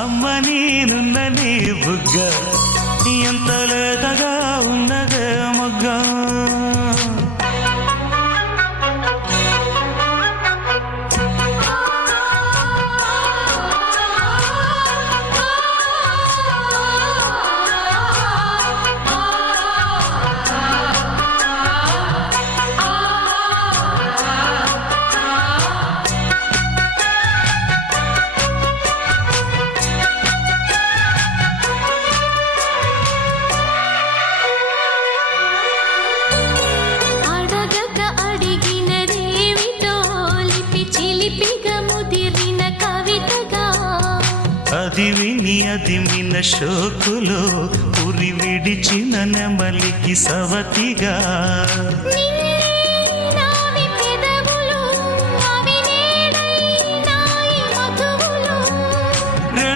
అమ్మ నేనున్న నీ బుగ్గ ఎంత లేతగా ఉన్నదే మొగ్గ. అది విని అది మిన షోకులో ఉరి విడిచిన నెమలికి సవతిగా